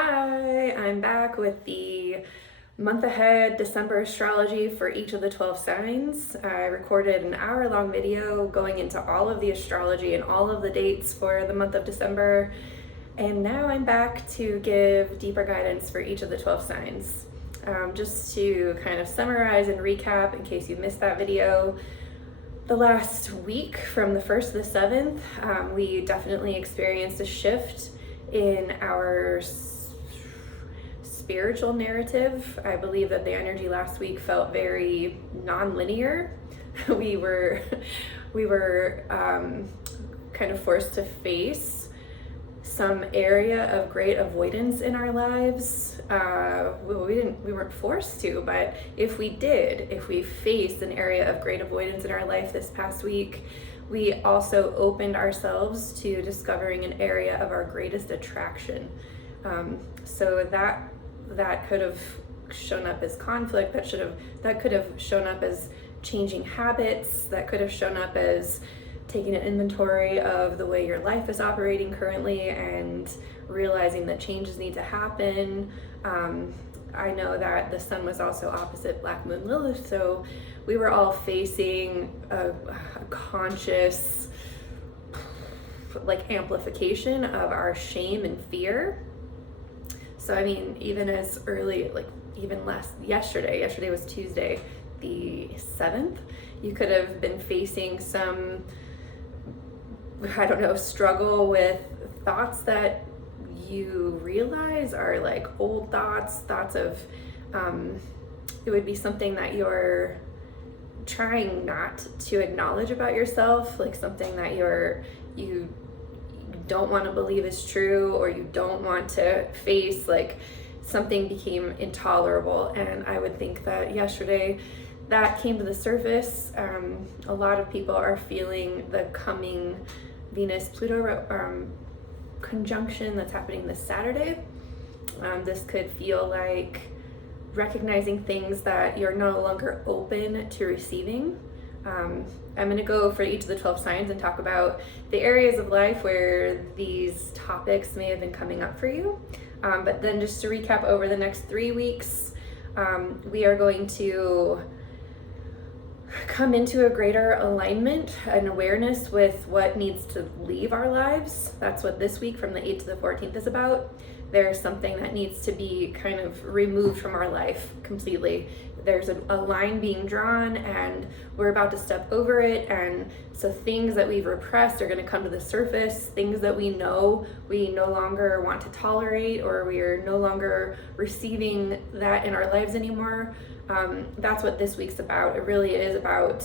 Hi, I'm back with the month ahead December astrology for each of the 12 signs. I recorded an hour-long video going into all of the astrology and all of the dates for the month of December. And now I'm back to give deeper guidance for each of the 12 signs. Just to kind of summarize and recap in case you missed that video. The last week from the 1st to the 7th, we definitely experienced a shift in our spiritual narrative. I believe that the energy last week felt very non-linear. We were kind of forced to face some area of great avoidance in our lives. We weren't forced to, but if we faced an area of great avoidance in our life this past week, we also opened ourselves to discovering an area of our greatest attraction. So that could have shown up as conflict, that could have shown up as changing habits, that could have shown up as taking an inventory of the way your life is operating currently and realizing that changes need to happen. I know that the sun was also opposite Black Moon Lilith, so we were all facing a conscious amplification of our shame and fear. So I mean, even as early, yesterday was Tuesday, the 7th, you could have been facing some, struggle with thoughts that you realize are like old thoughts of, it would be something that you're trying not to acknowledge about yourself, like something that you don't want to believe is true, or you don't want to face, like something became intolerable. And I would think that yesterday that came to the surface. A lot of people are feeling the coming Venus-Pluto conjunction that's happening this Saturday. This could feel like recognizing things that you're no longer open to receiving. I'm going to go for each of the 12 signs and talk about the areas of life where these topics may have been coming up for you. But then just to recap, over the next 3 weeks, we are going to come into a greater alignment and awareness with what needs to leave our lives. That's what this week from the 8th to the 14th is about. There's something that needs to be kind of removed from our life completely. There's a line being drawn and we're about to step over it, and so things that we've repressed are going to come to the surface, things that we know we no longer want to tolerate, or we are no longer receiving that in our lives anymore. That's what this week's about. It really is about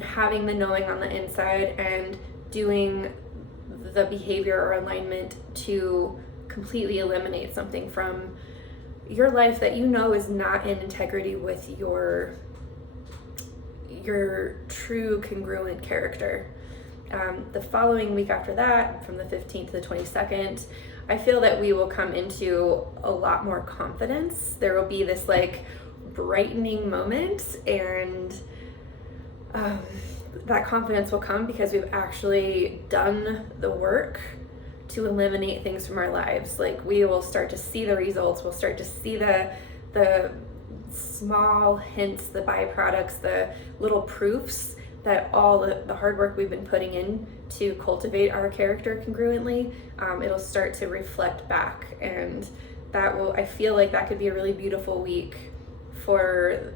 having the knowing on the inside and doing the behavior or alignment to completely eliminate something from your life that you know is not in integrity with your true congruent character. The following week after that, from the 15th to the 22nd, I feel that we will come into a lot more confidence. There will be this brightening moment, and that confidence will come because we've actually done the work to eliminate things from our lives. Like, we will start to see the results, we'll start to see the small hints, the byproducts, the little proofs that all the hard work we've been putting in to cultivate our character congruently, it'll start to reflect back. And I feel like that could be a really beautiful week for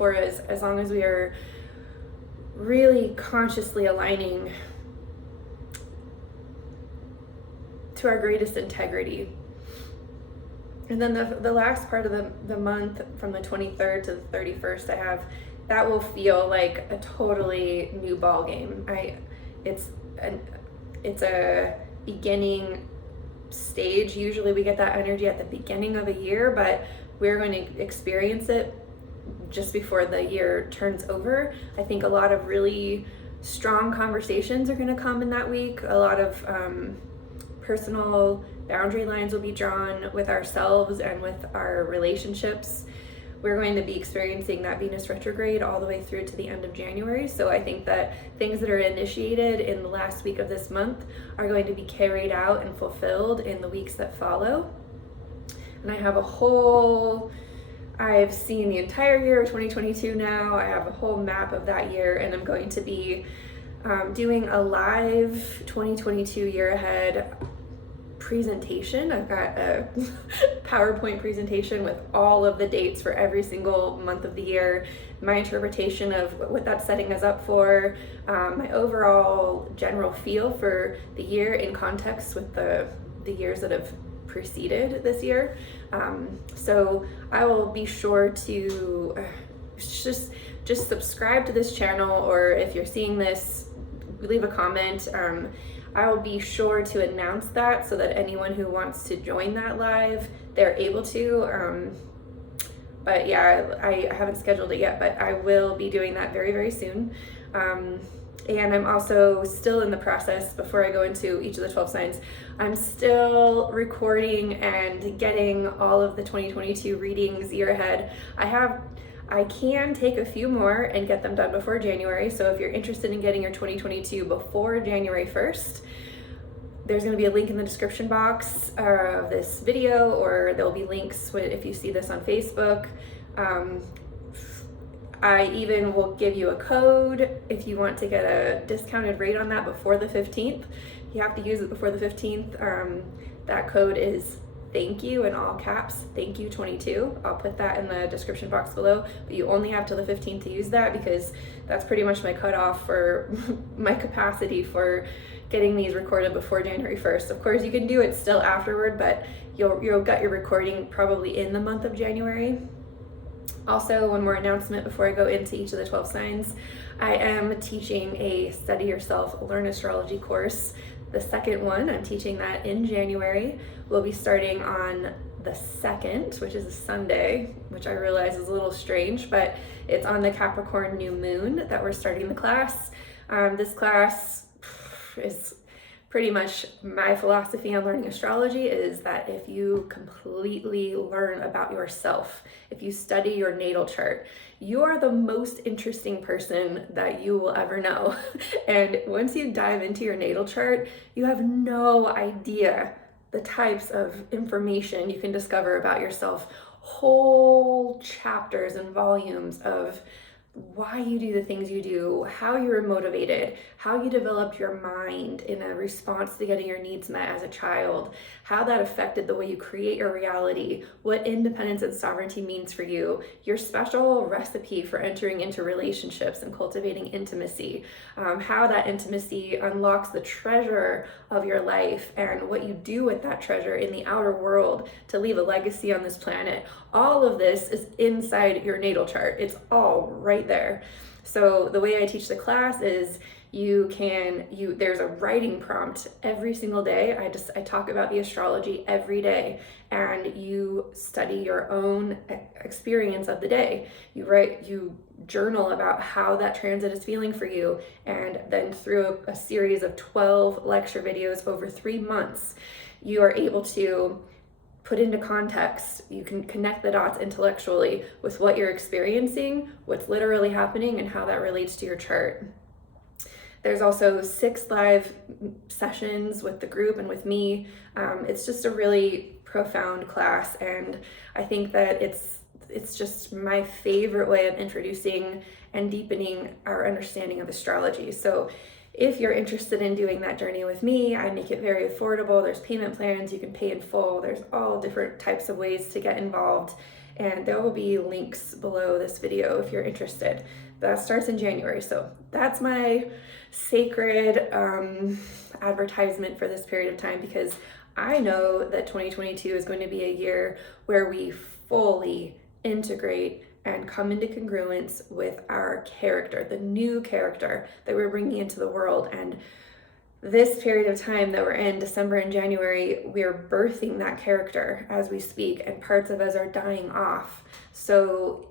us, as long as we are really consciously aligning to our greatest integrity. And then the last part of the month, from the 23rd to the 31st, that will feel like a totally new ball game. It's a beginning stage. Usually we get that energy at the beginning of a year, but we're going to experience it just before the year turns over. I think a lot of really strong conversations are going to come in that week. A lot of personal boundary lines will be drawn with ourselves and with our relationships. We're going to be experiencing that Venus retrograde all the way through to the end of January. So I think that things that are initiated in the last week of this month are going to be carried out and fulfilled in the weeks that follow. And I've seen the entire year of 2022 now. I have a whole map of that year, and I'm going to be doing a live 2022 year ahead presentation. I've got a PowerPoint presentation with all of the dates for every single month of the year, my interpretation of what that's setting us up for, my overall general feel for the year in context with the years that have preceded this year. So I will be sure to just subscribe to this channel, or if you're seeing this, leave a comment. I will be sure to announce that so that anyone who wants to join that live, they're able to. But yeah, I haven't scheduled it yet, but I will be doing that very, very soon. And I'm also still in the process, before I go into each of the 12 signs, I'm still recording and getting all of the 2022 readings year ahead. I can take a few more and get them done before January. So if you're interested in getting your 2022 before January 1st, there's going to be a link in the description box of this video, or there'll be links if you see this on Facebook. I even will give you a code if you want to get a discounted rate on that before the 15th. You have to use it before the 15th. That code is thank you in all caps, thank you 22. I'll put that in the description box below, but you only have till the 15th to use that, because that's pretty much my cutoff for my capacity for getting these recorded before January 1st. Of course, you can do it still afterward, but you'll get your recording probably in the month of January. Also, one more announcement before I go into each of the 12 signs. I am teaching a Study Yourself, Learn Astrology course. The second one, I'm teaching that in January. We'll be starting on the 2nd, which is a Sunday, which I realize is a little strange, but it's on the Capricorn new moon that we're starting the class. This class is pretty much my philosophy on learning astrology, is that if you completely learn about yourself, if you study your natal chart, you are the most interesting person that you will ever know. And once you dive into your natal chart, you have no idea the types of information you can discover about yourself. Whole chapters and volumes of why you do the things you do, how you were motivated, how you developed your mind in a response to getting your needs met as a child, how that affected the way you create your reality, what independence and sovereignty means for you, your special recipe for entering into relationships and cultivating intimacy, how that intimacy unlocks the treasure of your life and what you do with that treasure in the outer world to leave a legacy on this planet. All of this is inside your natal chart. It's all right there. So the way I teach the class is there's a writing prompt every single day. I talk about the astrology every day, and you study your own experience of the day. You journal about how that transit is feeling for you, and then through a series of 12 lecture videos over 3 months, you are able to put into context. You can connect the dots intellectually with what you're experiencing, what's literally happening, and how that relates to your chart. There's also 6 live sessions with the group and with me. It's just a really profound class, and I think that it's just my favorite way of introducing and deepening our understanding of astrology. So if you're interested in doing that journey with me, I make it very affordable. There's payment plans, you can pay in full. There's all different types of ways to get involved, and there will be links below this video if you're interested. That starts in January, so that's my sacred advertisement for this period of time, because I know that 2022 is going to be a year where we fully integrate and come into congruence with our character, the new character that we're bringing into the world. And this period of time that we're in, December and January, we're birthing that character as we speak, and parts of us are dying off. So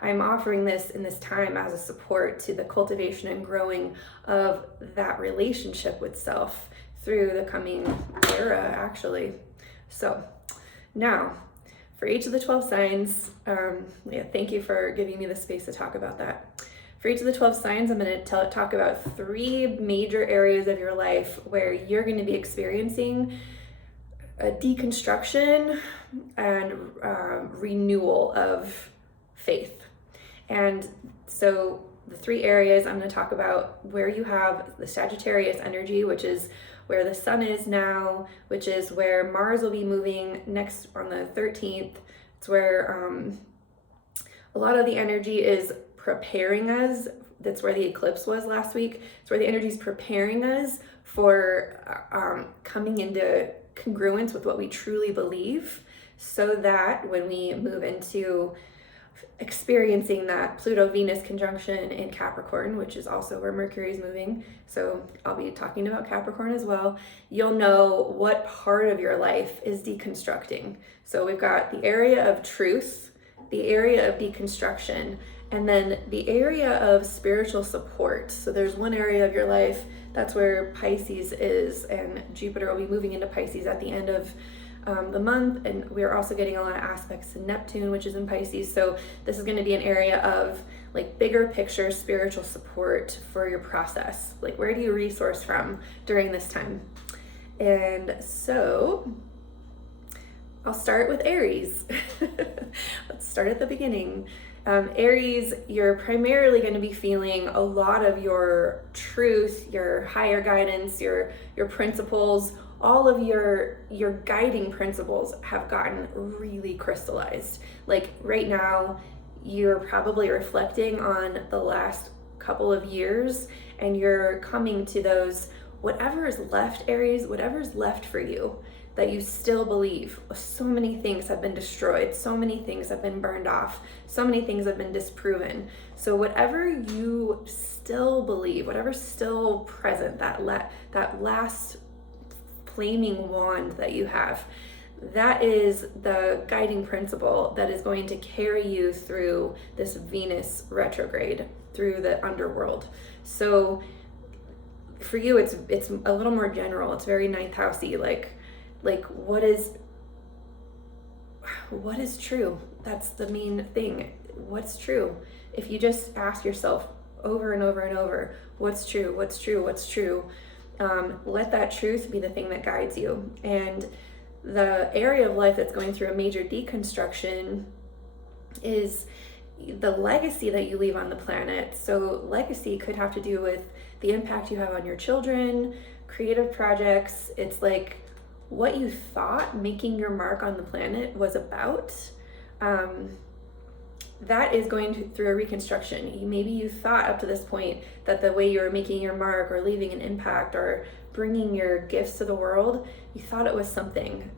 I'm offering this in this time as a support to the cultivation and growing of that relationship with self through the coming era, actually. So now, for each of the 12 signs, thank you for giving me the space to talk about that. For each of the 12 signs, I'm going to talk about 3 major areas of your life where you're going to be experiencing a deconstruction and renewal of faith. And so the 3 areas I'm going to talk about, where you have the Sagittarius energy, which is where the sun is now, which is where Mars will be moving next on the 13th. It's where a lot of the energy is preparing us. That's where the eclipse was last week. It's where the energy is preparing us for coming into congruence with what we truly believe, so that when we move into experiencing that Pluto-Venus conjunction in Capricorn, which is also where Mercury is moving, so I'll be talking about Capricorn as well, you'll know what part of your life is deconstructing. So we've got the area of truth, the area of deconstruction, and then the area of spiritual support. So there's one area of your life, that's where Pisces is, and Jupiter will be moving into Pisces at the end of the month, and we're also getting a lot of aspects to Neptune, which is in Pisces. So this is going to be an area of like bigger picture spiritual support for your process. Like, where do you resource from during this time? And so I'll start with Aries. Let's start at the beginning. Aries, you're primarily going to be feeling a lot of your truth, your higher guidance, your principles. All of your guiding principles have gotten really crystallized. Like right now, you're probably reflecting on the last couple of years, and you're coming to those, whatever is left, Aries, whatever's left for you that you still believe. So many things have been destroyed, so many things have been burned off, so many things have been disproven. So whatever you still believe, whatever's still present, that last flaming wand that you have, that is the guiding principle that is going to carry you through this Venus retrograde, through the underworld. So for you, it's a little more general. It's very ninth housey, like what is true? That's the main thing. What's true? If you just ask yourself over and over and over, what's true? What's true? What's true? Let that truth be the thing that guides you. And the area of life that's going through a major deconstruction is the legacy that you leave on the planet. So legacy could have to do with the impact you have on your children, creative projects. It's like what you thought making your mark on the planet was about. That is going through a reconstruction. Maybe you thought up to this point that the way you were making your mark or leaving an impact or bringing your gifts to the world, you thought it was something.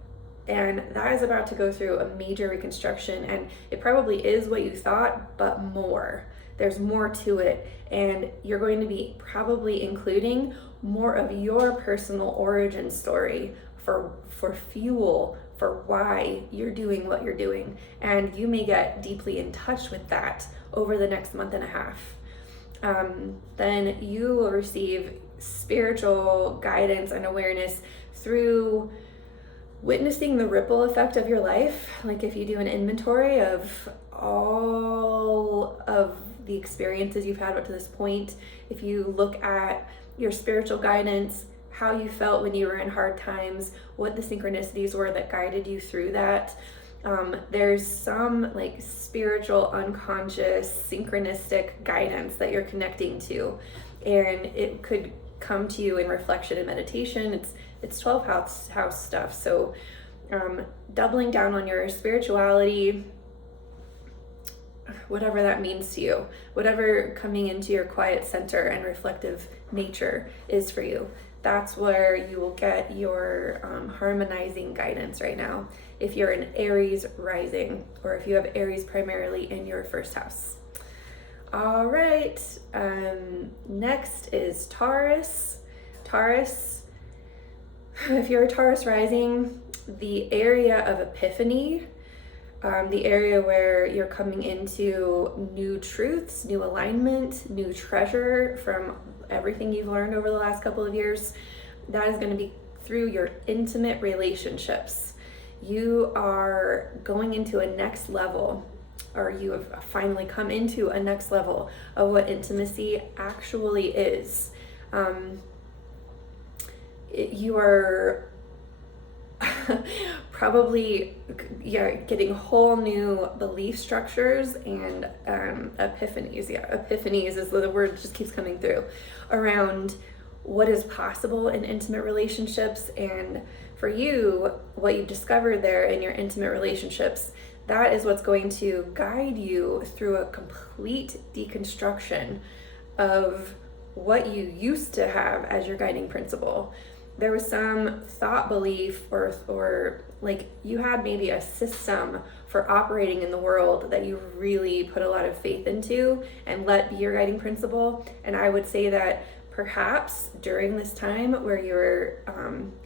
And that is about to go through a major reconstruction, and it probably is what you thought, but more. There's more to it, and you're going to be probably including more of your personal origin story for fuel for why you're doing what you're doing. And you may get deeply in touch with that over the next month and a half. Then you will receive spiritual guidance and awareness through witnessing the ripple effect of your life. Like if you do an inventory of all of the experiences you've had up to this point, if you look at your spiritual guidance, how you felt when you were in hard times, what the synchronicities were that guided you through that. There's some like spiritual, unconscious, synchronistic guidance that you're connecting to, and it could come to you in reflection and meditation. It's 12th house stuff. So doubling down on your spirituality, whatever that means to you, whatever coming into your quiet center and reflective nature is for you. That's where you will get your harmonizing guidance right now, if you're an Aries rising, or if you have Aries primarily in your first house. All right, next is Taurus. Taurus, if you're a Taurus rising, the area of epiphany, the area where you're coming into new truths, new alignment, new treasure from everything you've learned over the last couple of years, that is going to be through your intimate relationships. You are going into a next level, or you have finally come into a next level of what intimacy actually is. You are probably getting whole new belief structures and epiphanies. Epiphanies is the word that just keeps coming through around what is possible in intimate relationships. And for you, what you've discovered there in your intimate relationships, that is what's going to guide you through a complete deconstruction of what you used to have as your guiding principle. There was some thought belief or like you had maybe a system for operating in the world that you really put a lot of faith into and let be your guiding principle. And I would say that perhaps during this time where you're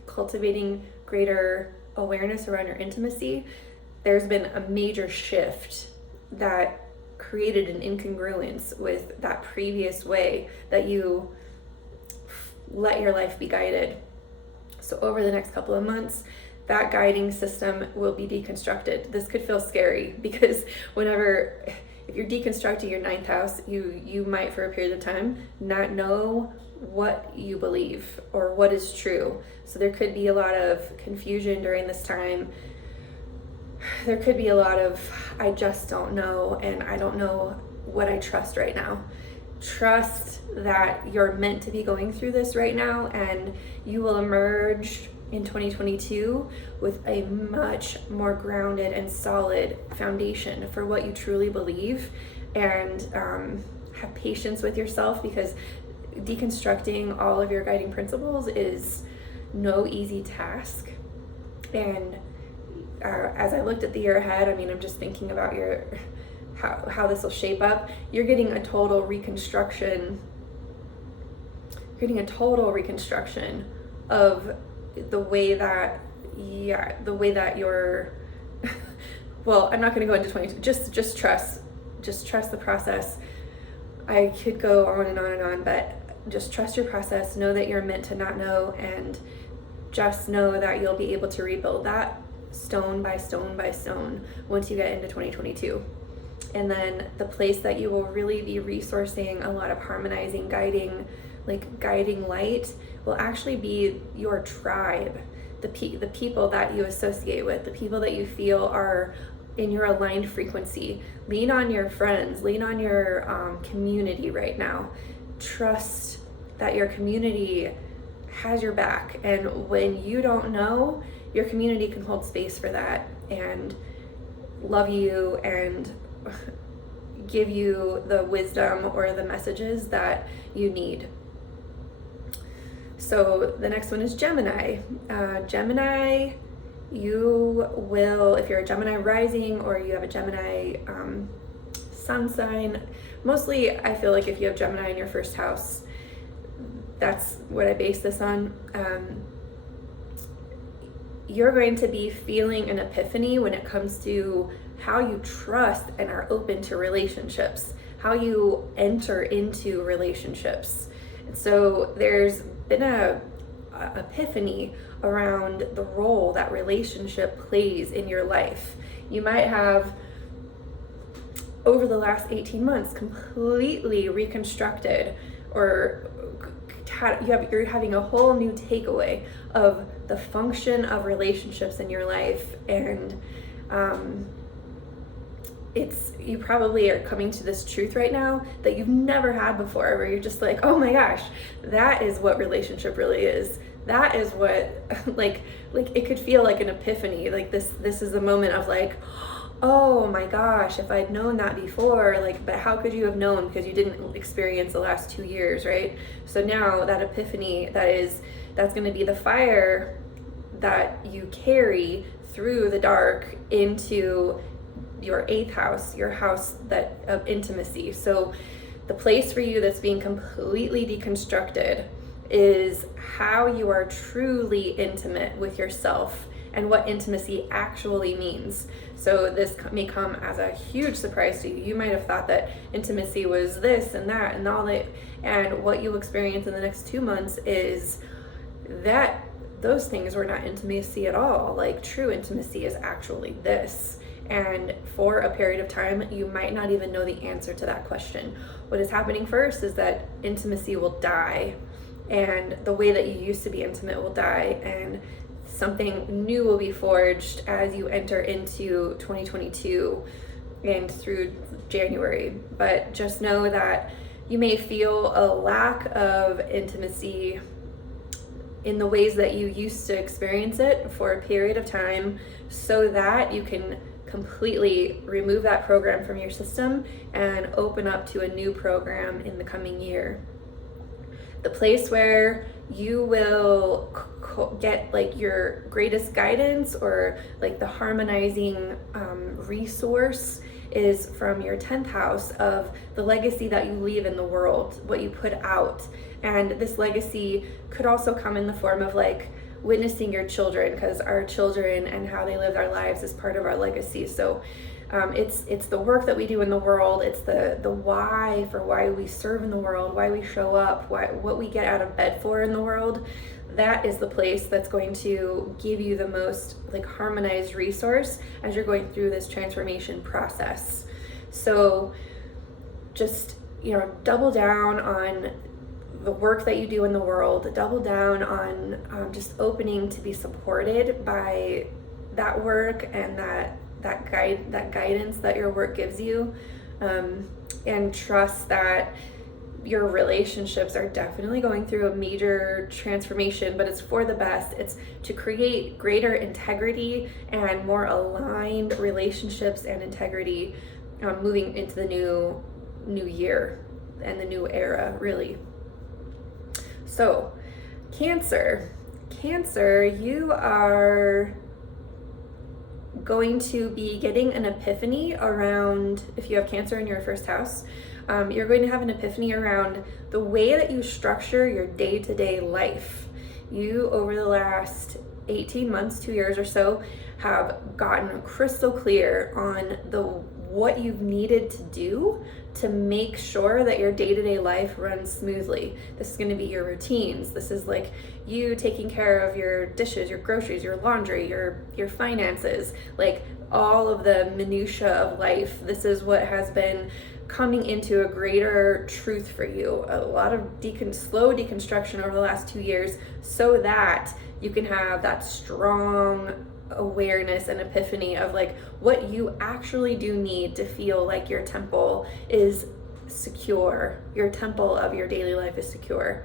cultivating greater awareness around your intimacy, there's been a major shift that created an incongruence with that previous way that you let your life be guided. So over the next couple of months, that guiding system will be deconstructed. This could feel scary because if you're deconstructing your ninth house, you might for a period of time not know what you believe or what is true. So there could be a lot of confusion during this time. There could be a lot of, I just don't know, and I don't know what I trust right now. Trust that you're meant to be going through this right now, and you will emerge in 2022 with a much more grounded and solid foundation for what you truly believe. And have patience with yourself, because deconstructing all of your guiding principles is no easy task. And as I looked at the year ahead, I mean, I'm just thinking about how this will shape up. You're getting a total reconstruction. You're getting a total reconstruction of the way that you're. Well, I'm not going to go into 22. Just trust the process. I could go on and on and on, but just trust your process. Know that you're meant to not know, and just know that you'll be able to rebuild that stone by stone by stone once you get into 2022. And then the place that you will really be resourcing a lot of harmonizing, guiding light will actually be your tribe, the people that you associate with, the people that you feel are in your aligned frequency. Lean on your friends, lean on your community right now. Trust that your community has your back, and when you don't know, your community can hold space for that and love you and give you the wisdom or the messages that you need. So the next one is Gemini. Gemini, you will, if you're a Gemini rising or you have a Gemini sun sign, mostly I feel like if you have Gemini in your first house, that's what I base this on. You're going to be feeling an epiphany when it comes to how you trust and are open to relationships, how you enter into relationships. And so there's been a epiphany around the role that relationship plays in your life. You might have, over the last 18 months, completely reconstructed, or you're having a whole new takeaway of the function of relationships in your life. And you probably are coming to this truth right now that you've never had before, where you're just like, oh my gosh, that is what relationship really is. That is what, like it could feel like an epiphany. Like this is a moment of like, oh my gosh, if I'd known that before, but how could you have known? Because you didn't experience the last 2 years, right? So now that epiphany, that's going to be the fire that you carry through the dark into your 8th house, your house of intimacy. So the place for you that's being completely deconstructed is how you are truly intimate with yourself and what intimacy actually means. So this may come as a huge surprise to you. You might have thought that intimacy was this and that and all that, and what you'll experience in the next 2 months is that those things were not intimacy at all. Like, true intimacy is actually this. And for a period of time, you might not even know the answer to that question. What is happening first is that intimacy will die, and the way that you used to be intimate will die, and something new will be forged as you enter into 2022 and through January. But just know that you may feel a lack of intimacy in the ways that you used to experience it for a period of time, so that you can completely remove that program from your system and open up to a new program in the coming year. The place where you will get like your greatest guidance, or like the harmonizing resource, is from your 10th house of the legacy that you leave in the world, what you put out. And this legacy could also come in the form of like witnessing your children, because our children and how they live their lives is part of our legacy. So it's the work that we do in the world. It's the why for why we serve in the world, why we show up, what we get out of bed for in the world. That is the place that's going to give you the most like harmonized resource as you're going through this transformation process. So just, double down on the work that you do in the world, double down on just opening to be supported by that work and that guidance that your work gives you, and trust that your relationships are definitely going through a major transformation, but it's for the best. It's to create greater integrity and more aligned relationships and integrity, moving into the new year and the new era, really. So, Cancer, you are going to be getting an epiphany around, if you have Cancer in your first house, you're going to have an epiphany around the way that you structure your day-to-day life. You, over the last 18 months, 2 years or so, have gotten crystal clear on what you've needed to do to make sure that your day-to-day life runs smoothly. This is going to be your routines. This is like you taking care of your dishes, your groceries, your laundry, your finances, like all of the minutia of life. This is what has been coming into a greater truth for you. A lot of slow deconstruction over the last 2 years, so that you can have that strong awareness and epiphany of like what you actually do need to feel like your temple is secure, your temple of your daily life is secure.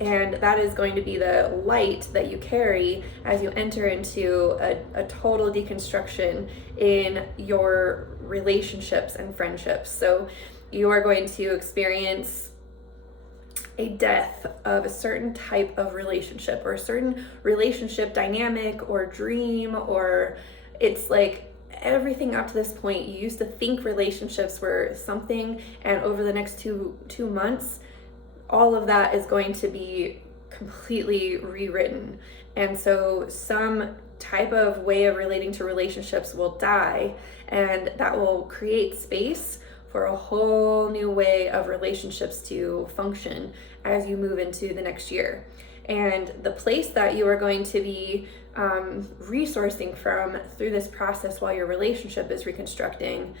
And that is going to be the light that you carry as you enter into a total deconstruction in your relationships and friendships. So you are going to experience a death of a certain type of relationship, or a certain relationship dynamic or dream, or it's like everything up to this point you used to think relationships were something, and over the next two months all of that is going to be completely rewritten. And so some type of way of relating to relationships will die, and that will create space for a whole new way of relationships to function as you move into the next year. And the place that you are going to be resourcing from through this process while your relationship is deconstructing,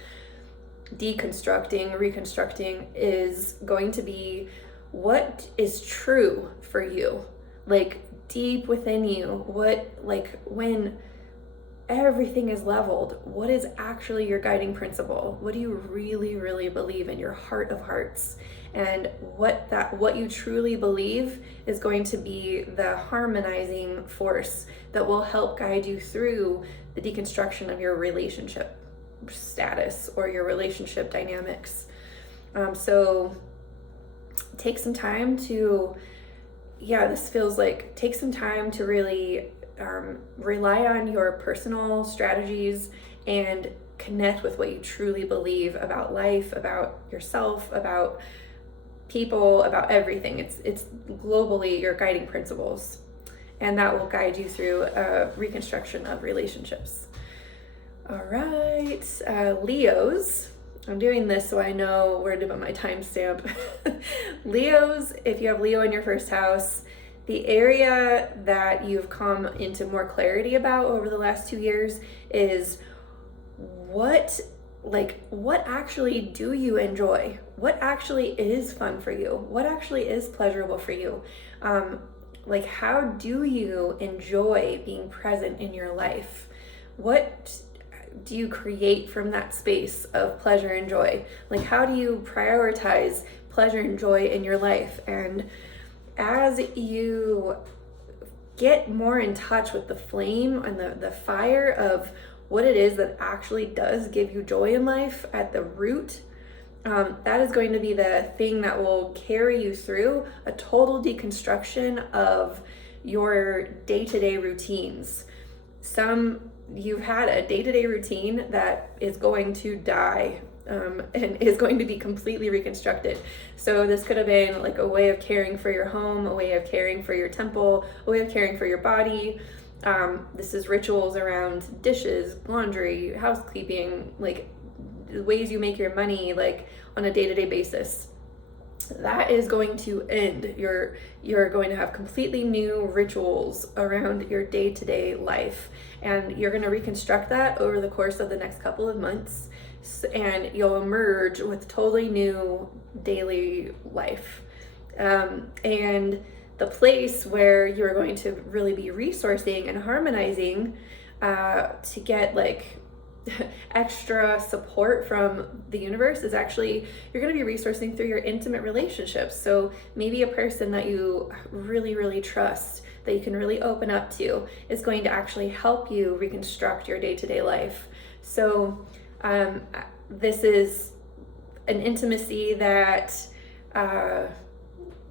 reconstructing, is going to be what is true for you, like deep within you. When everything is leveled, what is actually your guiding principle? What do you really, really believe in your heart of hearts? And what you truly believe is going to be the harmonizing force that will help guide you through the deconstruction of your relationship status or your relationship dynamics. So take some time to, take some time to really rely on your personal strategies and connect with what you truly believe about life, about yourself, about people, about everything. It's globally your guiding principles, and that will guide you through a reconstruction of relationships. All right, Leos. I'm doing this so I know where to put my timestamp. Leos, if you have Leo in your first house, the area that you've come into more clarity about over the last 2 years is what actually do you enjoy? What actually is fun for you? What actually is pleasurable for you? Like, how do you enjoy being present in your life? What do you create from that space of pleasure and joy? Like, how do you prioritize pleasure and joy in your life? And as you get more in touch with the flame and the fire of what it is that actually does give you joy in life at the root, that is going to be the thing that will carry you through a total deconstruction of your day-to-day routines. You've had a day-to-day routine that is going to die, and is going to be completely reconstructed. So this could have been like a way of caring for your home, a way of caring for your temple, a way of caring for your body. This is rituals around dishes, laundry, housekeeping, like the ways you make your money, like on a day-to-day basis. That is going to end. You're going to have completely new rituals around your day-to-day life, and you're going to reconstruct that over the course of the next couple of months, and you'll emerge with totally new daily life. And the place where you're going to really be resourcing and harmonizing to get like extra support from the universe is actually, you're going to be resourcing through your intimate relationships. So maybe a person that you really, really trust, that you can really open up to, is going to actually help you reconstruct your day-to-day life. So this is an intimacy that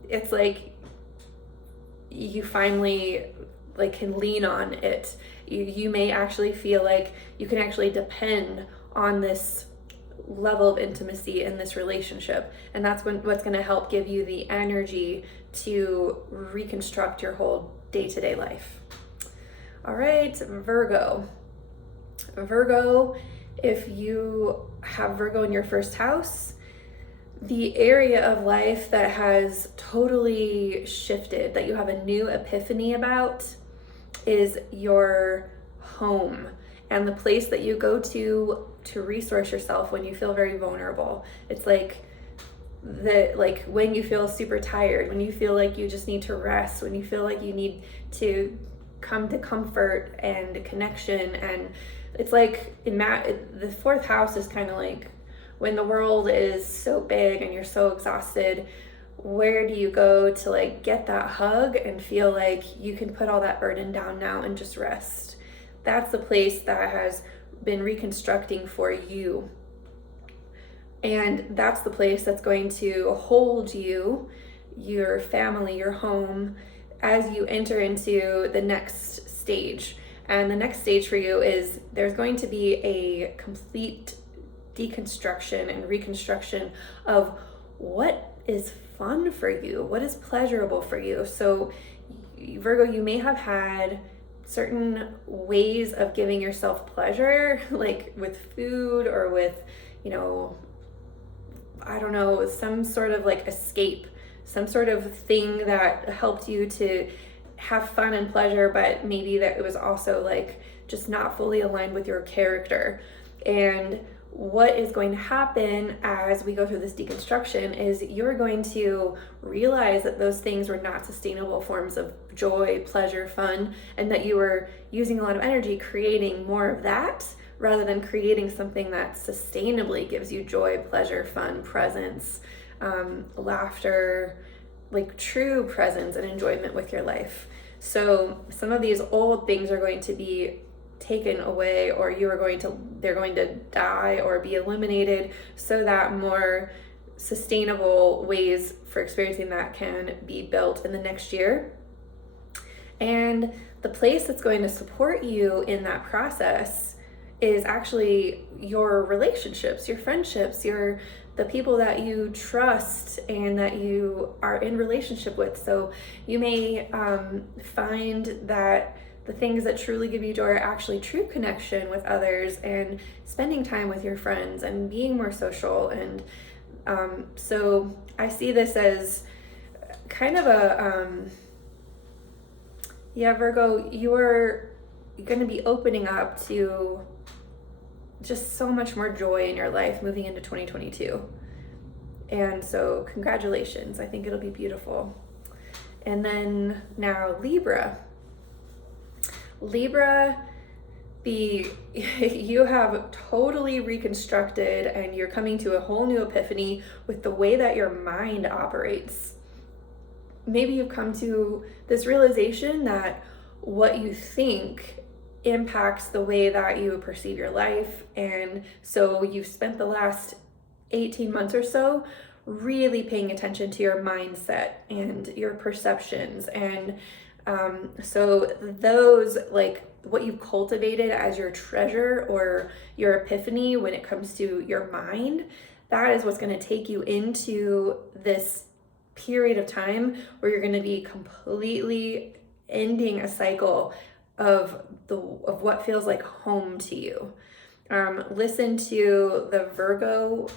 it's like you finally like can lean on it. You may actually feel like you can actually depend on this level of intimacy in this relationship, and that's what's going to help give you the energy to reconstruct your whole day-to-day life. All right, Virgo, if you have Virgo in your first house, the area of life that has totally shifted, that you have a new epiphany about, is your home and the place that you go to resource yourself when you feel very vulnerable. It's like when you feel super tired, when you feel like you just need to rest, when you feel like you need to come to comfort and connection. And it's like the fourth house is kind of like when the world is so big and you're so exhausted, where do you go to like get that hug and feel like you can put all that burden down now and just rest? That's the place that has been reconstructing for you. And that's the place that's going to hold you, your family, your home, as you enter into the next stage. And the next stage for you is there's going to be a complete deconstruction and reconstruction of what is fun for you, what is pleasurable for you. So Virgo, you may have had certain ways of giving yourself pleasure, like with food or with, some sort of like escape, some sort of thing that helped you to have fun and pleasure, but maybe that it was also like just not fully aligned with your character. And what is going to happen as we go through this deconstruction is you're going to realize that those things were not sustainable forms of joy, pleasure, fun, and that you were using a lot of energy creating more of that rather than creating something that sustainably gives you joy, pleasure, fun, presence, laughter, like true presence and enjoyment with your life. So some of these old things are going to be taken away, or they're going to die or be eliminated, so that more sustainable ways for experiencing that can be built in the next year. And the place that's going to support you in that process is actually your relationships, your friendships, the people that you trust and that you are in relationship with. So you may find that the things that truly give you joy are actually true connection with others and spending time with your friends and being more social. And so I see this as kind of Virgo, you're going to be opening up to just so much more joy in your life moving into 2022. And so congratulations. I think it'll be beautiful. And then now Libra. Libra, you have totally reconstructed and you're coming to a whole new epiphany with the way that your mind operates. Maybe you've come to this realization that what you think impacts the way that you perceive your life. And so you've spent the last 18 months or so really paying attention to your mindset and your perceptions. And so those, like what you've cultivated as your treasure or your epiphany when it comes to your mind, that is what's going to take you into this period of time where you're going to be completely ending a cycle of what feels like home to you. Listen to the Virgo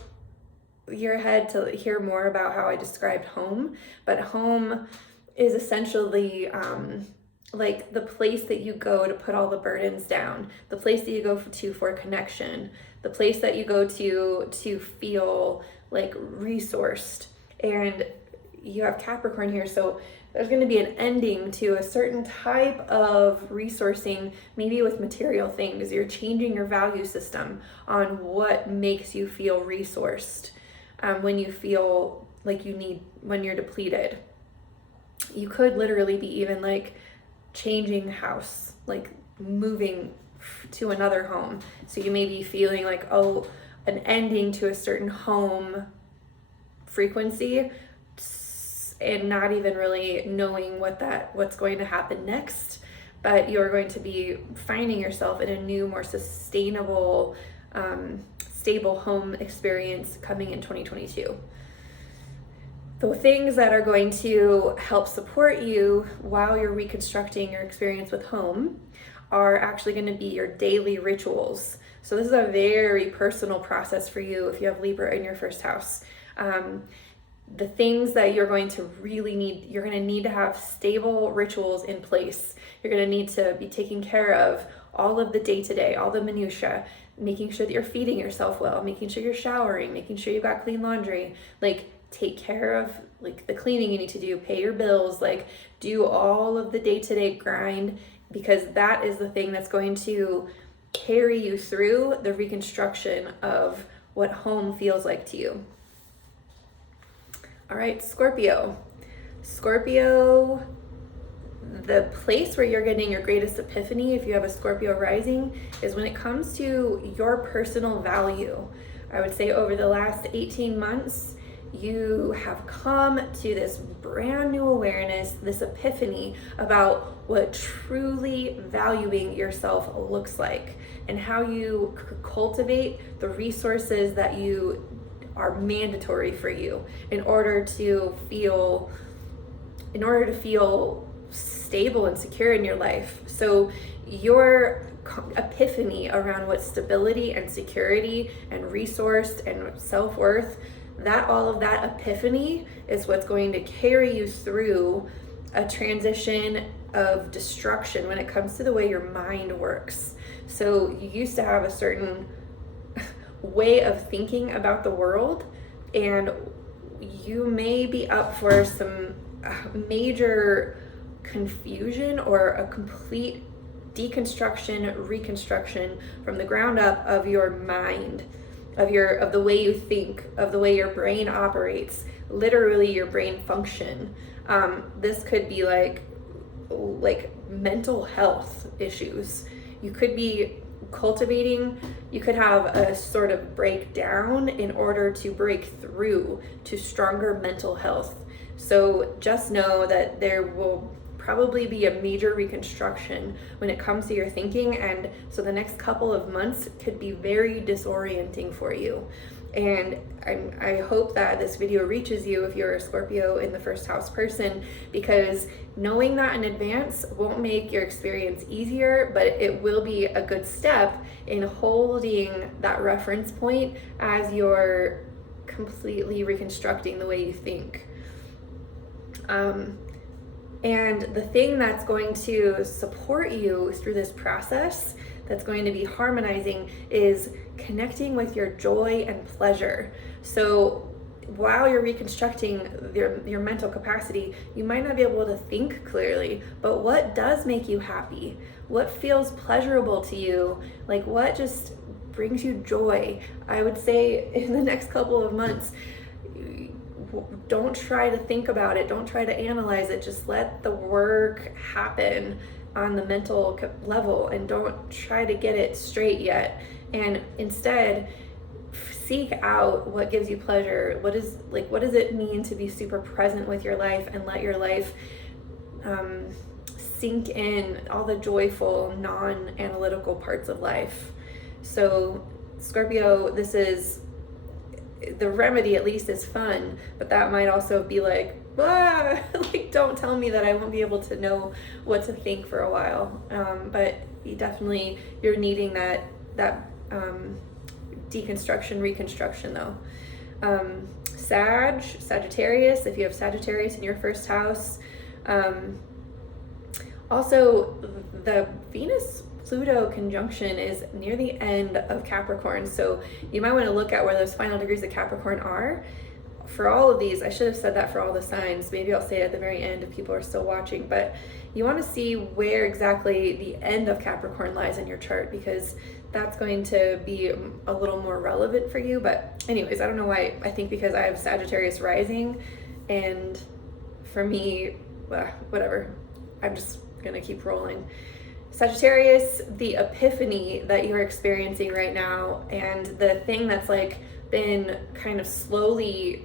year ahead to hear more about how I described home, but home is essentially like the place that you go to put all the burdens down, the place that you go for connection, the place that you go to feel like resourced. And you have Capricorn here, so there's going to be an ending to a certain type of resourcing, maybe with material things. You're changing your value system on what makes you feel resourced when you feel like you need, when you're depleted. You could literally be even like changing house, like moving to another home. So you may be feeling like, oh, an ending to a certain home frequency, and not even really knowing what's going to happen next, but you're going to be finding yourself in a new, more sustainable, stable home experience coming in 2022. The things that are going to help support you while you're reconstructing your experience with home are actually going to be your daily rituals. So this is a very personal process for you if you have Libra in your first house. The things that you're going to really need, you're going to need to have stable rituals in place. You're going to need to be taking care of all of the day-to-day, all the minutia, making sure that you're feeding yourself well, making sure you're showering, making sure you've got clean laundry, like take care of like the cleaning you need to do, pay your bills, like do all of the day-to-day grind, because that is the thing that's going to carry you through the reconstruction of what home feels like to you. All right, Scorpio. Scorpio, the place where you're getting your greatest epiphany, if you have a Scorpio rising, is when it comes to your personal value. I would say over the last 18 months, you have come to this brand new awareness, this epiphany about what truly valuing yourself looks like and how you cultivate the resources that you are mandatory for you in order to feel stable and secure in your life. So your epiphany around what stability and security and resourced and self-worth, that all of that epiphany is what's going to carry you through a transition of destruction when it comes to the way your mind works. So you used to have a certain way of thinking about the world, and you may be up for some major confusion or a complete deconstruction, reconstruction from the ground up of your mind, of the way you think, of the way your brain operates, literally your brain function. This could be like mental health issues. You could be you could have a sort of breakdown in order to break through to stronger mental health. So just know that there will probably be a major reconstruction when it comes to your thinking, and so the next couple of months could be very disorienting for you. And I hope that this video reaches you if you're a Scorpio in the first house person, because knowing that in advance won't make your experience easier, but it will be a good step in holding that reference point as you're completely reconstructing the way you think. And the thing that's going to support you through this process, that's going to be harmonizing, is connecting with your joy and pleasure. So while you're reconstructing your mental capacity, you might not be able to think clearly, but what does make you happy? What feels pleasurable to you? Like, what just brings you joy? I would say in the next couple of months, don't try to think about it. Don't try to analyze it. Just let the work happen on the mental level, and don't try to get it straight yet. And instead, seek out what gives you pleasure. What does it mean to be super present with your life and let your life sink in all the joyful, non-analytical parts of life. So Scorpio, this is the remedy, at least, is fun, but that might also be like, like, don't tell me that I won't be able to know what to think for a while. But you're needing that deconstruction, reconstruction though. Sagittarius, if you have Sagittarius in your first house. Also, the Venus-Pluto conjunction is near the end of Capricorn, so you might want to look at where those final degrees of Capricorn are. For all of these, I should have said that for all the signs. Maybe I'll say it at the very end if people are still watching, but you want to see where exactly the end of Capricorn lies in your chart, because that's going to be a little more relevant for you. But anyways, I don't know why. I think because I have Sagittarius rising, and for me, whatever. I'm just gonna keep rolling. Sagittarius, the epiphany that you're experiencing right now, and the thing that's like been kind of slowly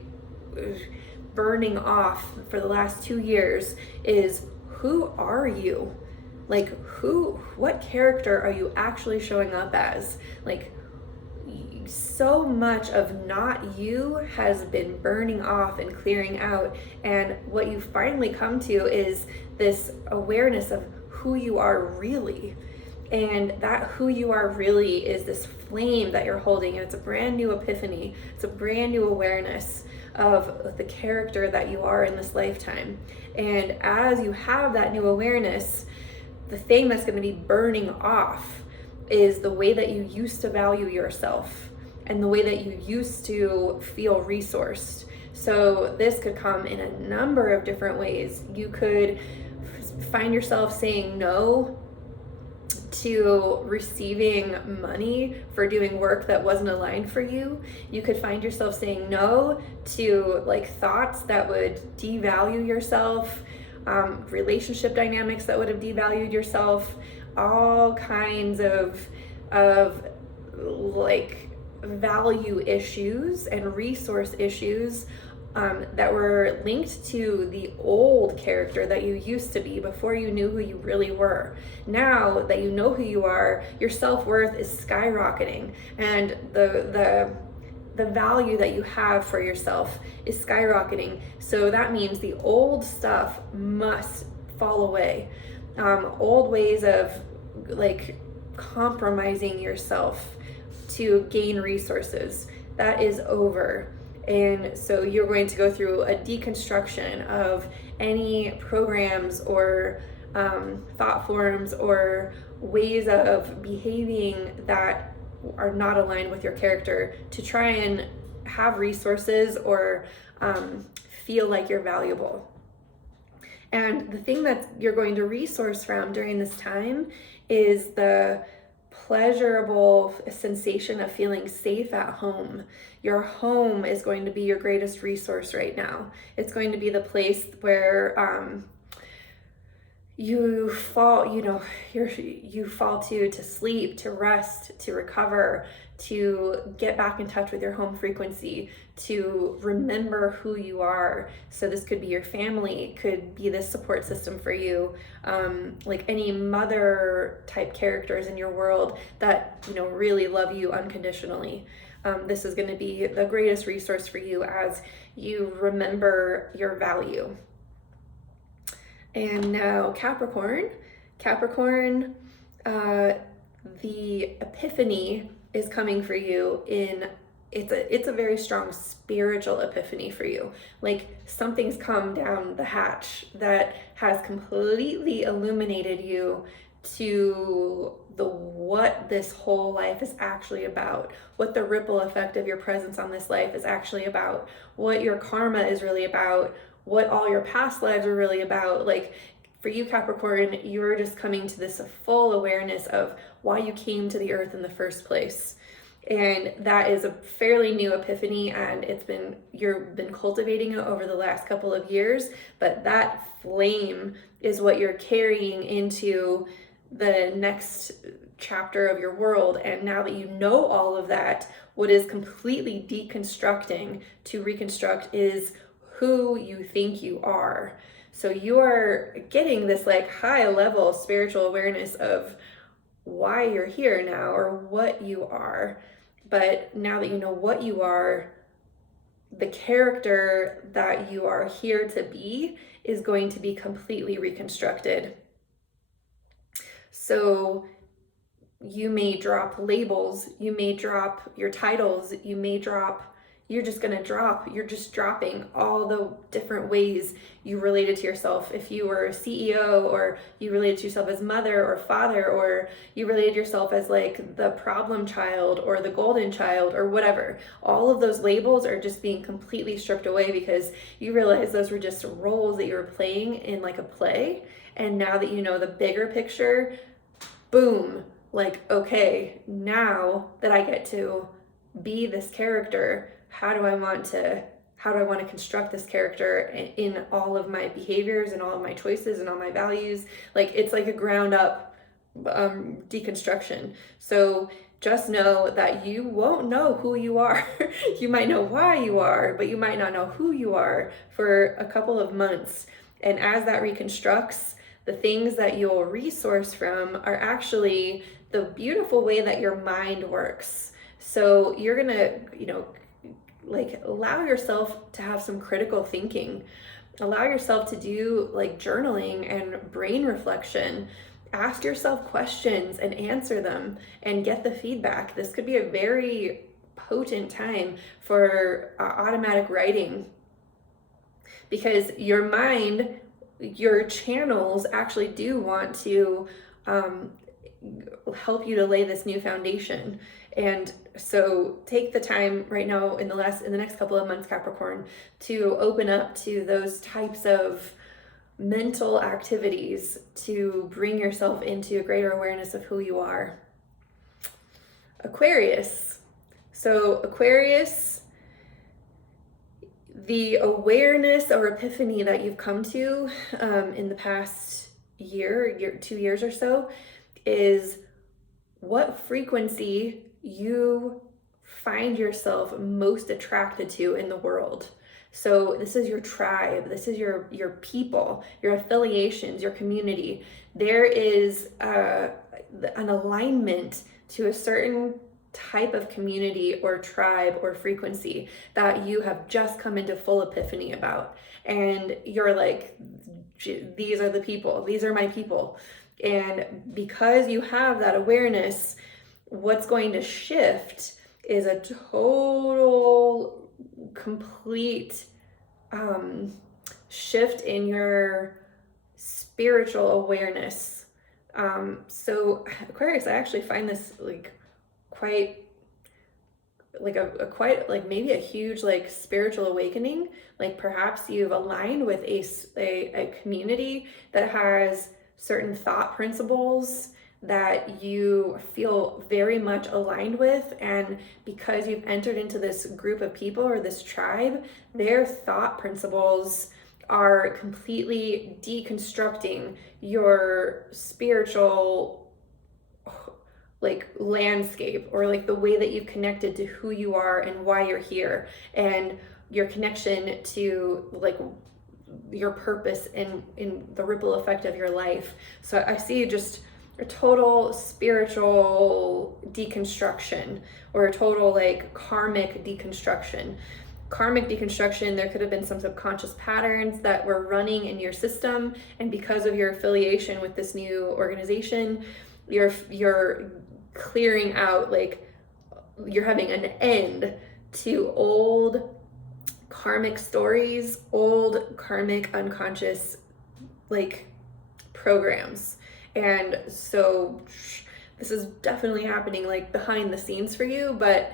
burning off for the last 2 years is, who are you? Like, what character are you actually showing up as? Like, so much of not you has been burning off and clearing out, and what you finally come to is this awareness of who you are really. And that who you are really is this flame that you're holding, and it's a brand new epiphany. It's a brand new awareness of the character that you are in this lifetime. And as you have that new awareness, the thing that's going to be burning off is the way that you used to value yourself and the way that you used to feel resourced. So this could come in a number of different ways. You could find yourself saying no to receiving money for doing work that wasn't aligned for you. You could find yourself saying no to like thoughts that would devalue yourself, relationship dynamics that would have devalued yourself, all kinds of like value issues and resource issues that were linked to the old character that you used to be before you knew who you really were. Now that you know who you are, your self-worth is skyrocketing, and the value that you have for yourself is skyrocketing. So that means the old stuff must fall away. Old ways of like compromising yourself to gain resources, that is over. And so you're going to go through a deconstruction of any programs or thought forms or ways of behaving that are not aligned with your character to try and have resources or feel like you're valuable. And the thing that you're going to resource from during this time is the pleasurable sensation of feeling safe at home. Your home is going to be your greatest resource right now. It's going to be the place where you fall, you fall to sleep, to rest, to recover, to get back in touch with your home frequency, to remember who you are. So this could be your family, could be this support system for you, like any mother type characters in your world that really love you unconditionally. This is going to be the greatest resource for you as you remember your value. And now Capricorn, the epiphany is coming for you in, it's a very strong spiritual epiphany for you. Like something's come down the hatch that has completely illuminated you to what this whole life is actually about, what the ripple effect of your presence on this life is actually about, what your karma is really about, what all your past lives are really about. Like for you, Capricorn, you're just coming to this full awareness of why you came to the earth in the first place. And that is a fairly new epiphany, and you've been cultivating it over the last couple of years, but that flame is what you're carrying into the next chapter of your world. And now that you know all of that, what is completely deconstructing to reconstruct is who you think you are. So you are getting this like high level spiritual awareness of why you're here now, or what you are. But now that you know what you are, the character that you are here to be is going to be completely reconstructed. So you may drop labels, you may drop your titles, you're just dropping all the different ways you related to yourself. If you were a CEO, or you related to yourself as mother or father, or you related yourself as like the problem child or the golden child or whatever, all of those labels are just being completely stripped away because you realize those were just roles that you were playing in like a play. And now that you know the bigger picture, boom, like, okay, now that I get to be this character, how do I want to construct this character in all of my behaviors and all of my choices and all my values? Like, it's like a ground up deconstruction. So just know that you won't know who you are. You might know why you are, but you might not know who you are for a couple of months. And as that reconstructs, the things that you'll resource from are actually the beautiful way that your mind works. So you're gonna, like, allow yourself to have some critical thinking. Allow yourself to do like journaling and brain reflection. Ask yourself questions and answer them and get the feedback. This could be a very potent time for automatic writing, because your mind, your channels actually do want to help you to lay this new foundation. And so take the time right now in the next couple of months, Capricorn, to open up to those types of mental activities to bring yourself into a greater awareness of who you are. Aquarius. So Aquarius, the awareness or epiphany that you've come to in the past year, 2 years or so, is what frequency you find yourself most attracted to in the world. So this is your tribe, this is your people, your affiliations, your community. There is an alignment to a certain type of community or tribe or frequency that you have just come into full epiphany about. And you're like, these are the people, these are my people. And because you have that awareness, what's going to shift is a total, complete shift in your spiritual awareness. So Aquarius, I actually find this like quite maybe a huge like spiritual awakening. Like perhaps you've aligned with a community that has certain thought principles that you feel very much aligned with, and because you've entered into this group of people or this tribe, their thought principles are completely deconstructing your spiritual like landscape, or like the way that you've connected to who you are and why you're here, and your connection to like your purpose in the ripple effect of your life. So I see just a total spiritual deconstruction, or a total like karmic deconstruction. Karmic deconstruction, there could have been some subconscious patterns that were running in your system, and because of your affiliation with this new organization, you're clearing out, like you're having an end to old karmic stories, old karmic unconscious like programs. And so this is definitely happening like behind the scenes for you, but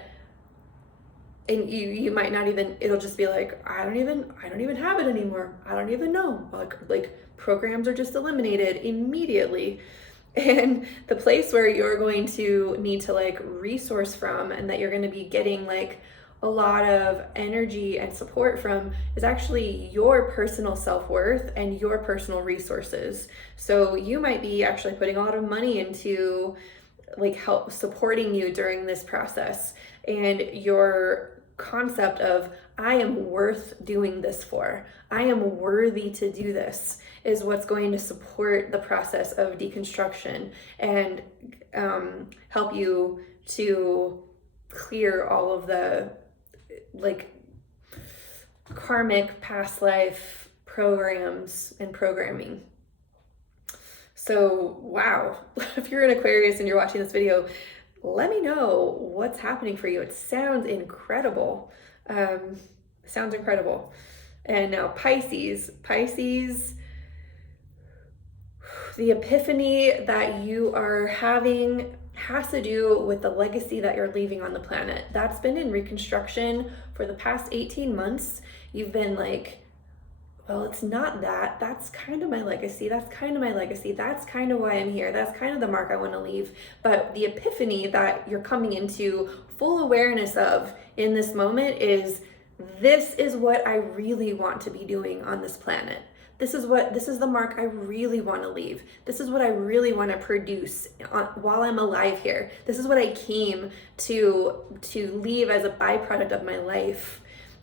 and you might not even, it'll just be like, I don't even have it anymore. I don't even know. Like programs are just eliminated immediately. And the place where you're going to need to like resource from, and that you're going to be getting like a lot of energy and support from, is actually your personal self-worth and your personal resources. So you might be actually putting a lot of money into like help supporting you during this process, and your concept of I am worth doing this for, I am worthy to do this, is what's going to support the process of deconstruction and help you to clear all of the like karmic past life programs and programming. So wow, if you're an Aquarius and you're watching this video, let me know what's happening for you. It sounds incredible. Sounds incredible. And now Pisces, the epiphany that you are having has to do with the legacy that you're leaving on the planet. That's been in reconstruction for the past 18 months. You've been like, well, it's not that. That's kind of my legacy. That's kind of my legacy. That's kind of why I'm here. That's kind of the mark I want to leave. But the epiphany that you're coming into full awareness of in this moment is, this is what I really want to be doing on this planet. This is the mark I really want to leave. This is what I really want to produce while I'm alive here. This is what I came to leave as a byproduct of my life.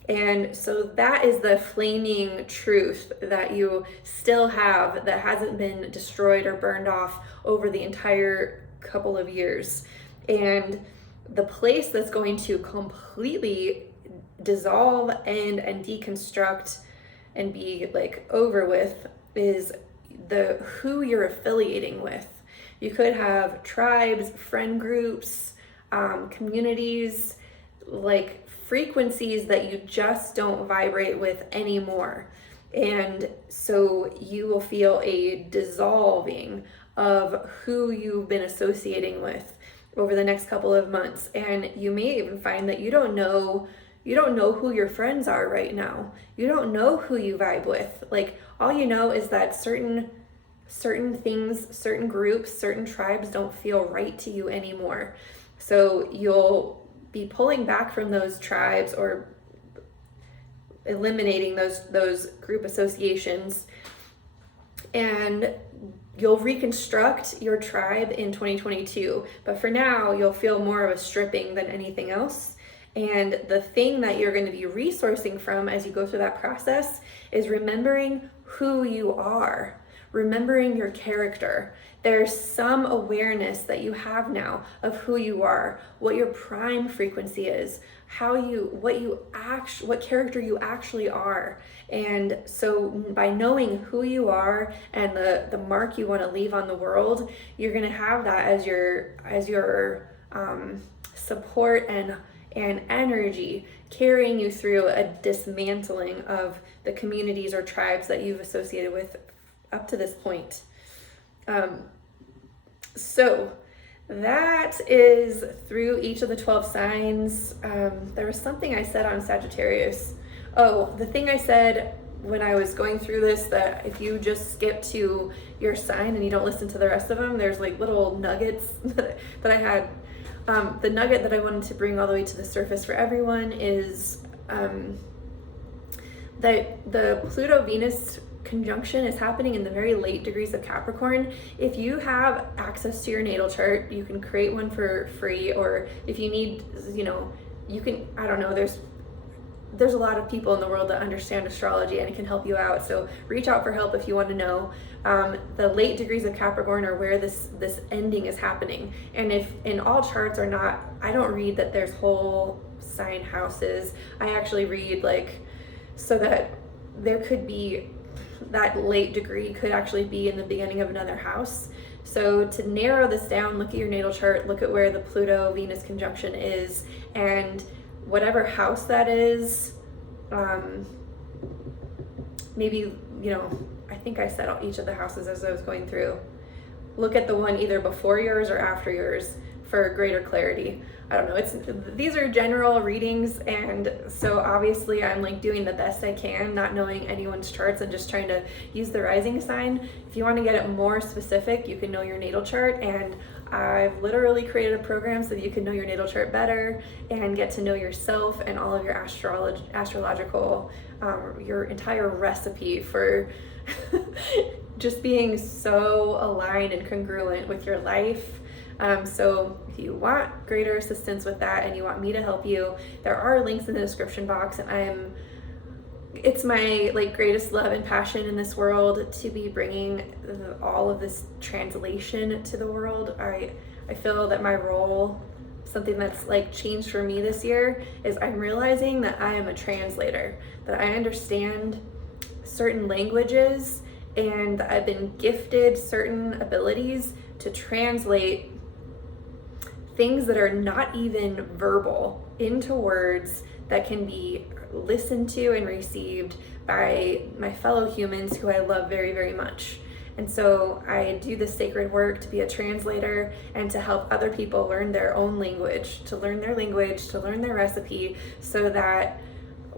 And so that is the flaming truth that you still have, that hasn't been destroyed or burned off over the entire couple of years. And the place that's going to completely dissolve and deconstruct and be like over with is who you're affiliating with. You could have tribes, friend groups, communities, like frequencies that you just don't vibrate with anymore. And so you will feel a dissolving of who you've been associating with over the next couple of months. And you may even find that you don't know who your friends are right now. You don't know who you vibe with. Like, all you know is that certain things, certain groups, certain tribes don't feel right to you anymore. So you'll be pulling back from those tribes or eliminating those group associations, and you'll reconstruct your tribe in 2022. But for now, you'll feel more of a stripping than anything else. And the thing that you're going to be resourcing from as you go through that process is remembering who you are, remembering your character. There's some awareness that you have now of who you are, what your prime frequency is, what character you actually are. And so by knowing who you are and the mark you want to leave on the world, you're going to have that as your support and energy, carrying you through a dismantling of the communities or tribes that you've associated with up to this point. So that is through each of the 12 signs. There was something I said on Sagittarius. Oh, the thing I said when I was going through this, that if you just skip to your sign and you don't listen to the rest of them, there's like little nuggets that I had. The nugget that I wanted to bring all the way to the surface for everyone is that the Pluto-Venus conjunction is happening in the very late degrees of Capricorn. If you have access to your natal chart, you can create one for free, or if you need, you can, I don't know, there's a lot of people in the world that understand astrology and can help you out. So reach out for help if you want to know. The late degrees of Capricorn are where this ending is happening. And if in all charts are not, I don't read that there's whole sign houses. I actually read so that there could be, that late degree could actually be in the beginning of another house. So to narrow this down, look at your natal chart, look at where the Pluto-Venus conjunction is, and whatever house that is, maybe, I think I said each of the houses as I was going through. look at the one either before yours or after yours for greater clarity. I don't know, these are general readings, and so obviously I'm like doing the best I can, not knowing anyone's charts and just trying to use the rising sign. If you want to get it more specific, you can know your natal chart, and I've literally created a program so that you can know your natal chart better and get to know yourself and all of your astrological, your entire recipe for just being so aligned and congruent with your life. So if you want greater assistance with that and you want me to help you, there are links in the description box, and it's my like greatest love and passion in this world to be bringing all of this translation to the world. I feel that my role, something that's like changed for me this year, is I'm realizing that I am a translator, that I understand certain languages, and I've been gifted certain abilities to translate things that are not even verbal into words that can be listened to and received by my fellow humans who I love very, very much. And so I do this sacred work to be a translator and to help other people learn their own language, to learn their language, to learn their recipe, so that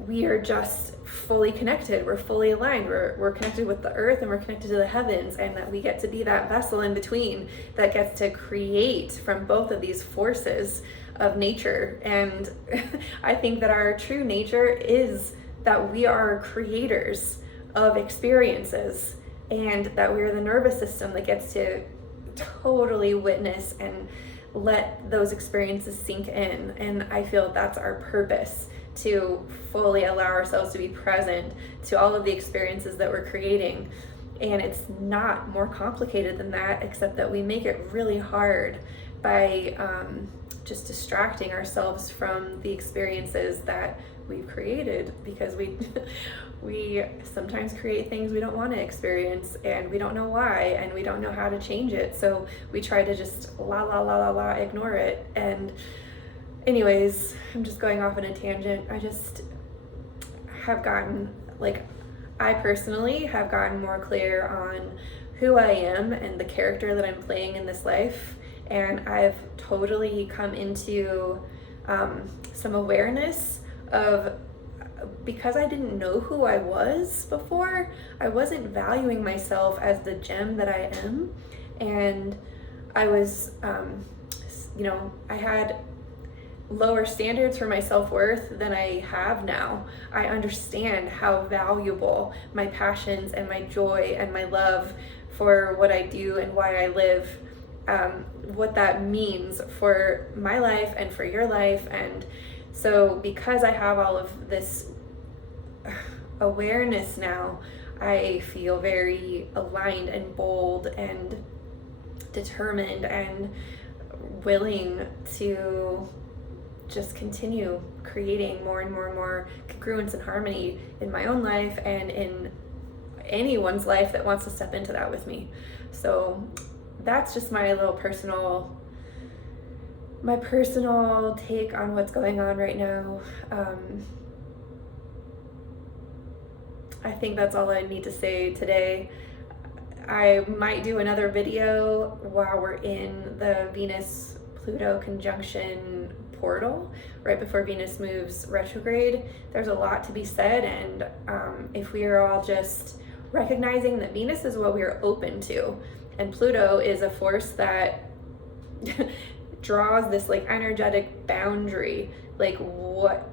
we are just fully connected. We're fully aligned. We're connected with the earth, and we're connected to the heavens, and that we get to be that vessel in between that gets to create from both of these forces of nature. And I think that our true nature is that we are creators of experiences, and that we are the nervous system that gets to totally witness and let those experiences sink in. And I feel that's our purpose, to fully allow ourselves to be present to all of the experiences that we're creating. And it's not more complicated than that, except that we make it really hard by just distracting ourselves from the experiences that we've created, because we sometimes create things we don't want to experience, and we don't know why, and we don't know how to change it, so we try to just ignore it. And anyways, I'm just going off on a tangent. I just have gotten, like, I personally have gotten more clear on who I am and the character that I'm playing in this life. And I've totally come into some awareness of, because I didn't know who I was before, I wasn't valuing myself as the gem that I am. And I was, I had lower standards for my self-worth than I have now. I understand how valuable my passions and my joy and my love for what I do and why I live, what that means for my life and for your life. And so because I have all of this awareness now, I feel very aligned and bold and determined and willing to just continue creating more and more and more congruence and harmony in my own life and in anyone's life that wants to step into that with me. So that's just my little personal take on what's going on right now. I think that's all I need to say today. I might do another video while we're in the Venus-Pluto conjunction portal, right before Venus moves retrograde. There's a lot to be said, and if we are all just recognizing that Venus is what we are open to, and Pluto is a force that draws this like energetic boundary, like what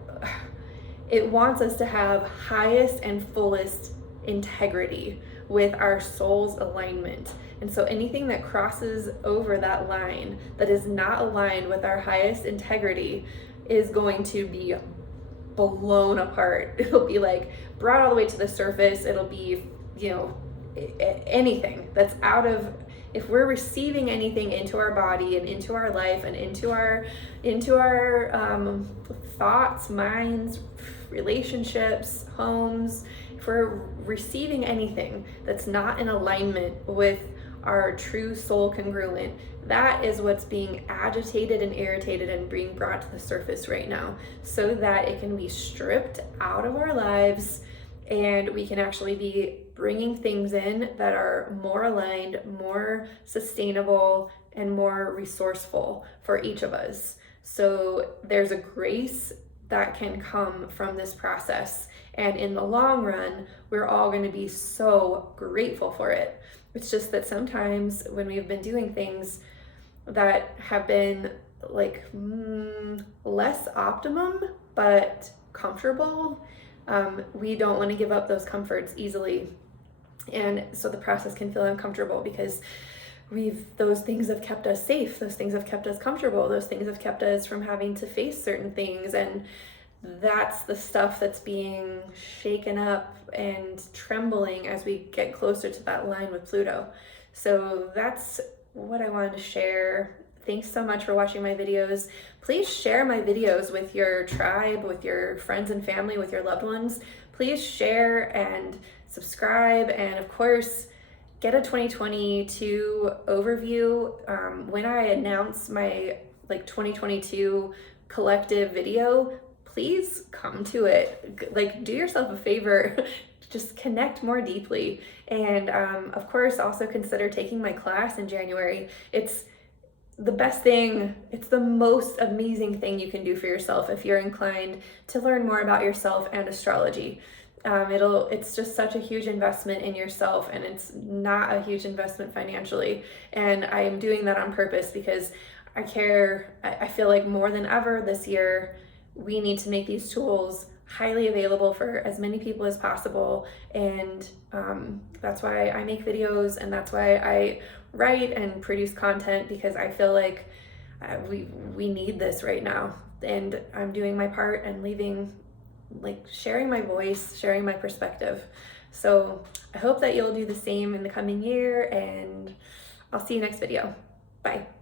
it wants us to have highest and fullest integrity with our soul's alignment. And so anything that crosses over that line that is not aligned with our highest integrity is going to be blown apart. It'll be like brought all the way to the surface. It'll be, anything that's out of, if we're receiving anything into our body and into our life and into our thoughts, minds, relationships, homes, if we're receiving anything that's not in alignment with our true soul congruent, that is what's being agitated and irritated and being brought to the surface right now, so that it can be stripped out of our lives and we can actually be bringing things in that are more aligned, more sustainable, and more resourceful for each of us. So there's a grace that can come from this process. And in the long run, we're all going to be so grateful for it. It's just that sometimes when we've been doing things that have been like less optimum, but comfortable, we don't want to give up those comforts easily. And so the process can feel uncomfortable because those things have kept us safe, those things have kept us comfortable, those things have kept us from having to face certain things. And that's the stuff that's being shaken up and trembling as we get closer to that line with Pluto. So that's what I wanted to share. Thanks so much for watching my videos. Please share my videos with your tribe, with your friends and family, with your loved ones. Please share and subscribe, and of course, get a 2022 overview. When I announce my 2022 collective video, please come to it. Do yourself a favor, just connect more deeply. And of course, also consider taking my class in January. It's the best thing, it's the most amazing thing you can do for yourself if you're inclined to learn more about yourself and astrology. It's just such a huge investment in yourself, and it's not a huge investment financially. And I am doing that on purpose because I care. I feel like more than ever this year, we need to make these tools highly available for as many people as possible. And that's why I make videos, and that's why I write and produce content, because I feel like we need this right now. And I'm doing my part and sharing my voice, sharing my perspective. So I hope that you'll do the same in the coming year, and I'll see you next video. Bye.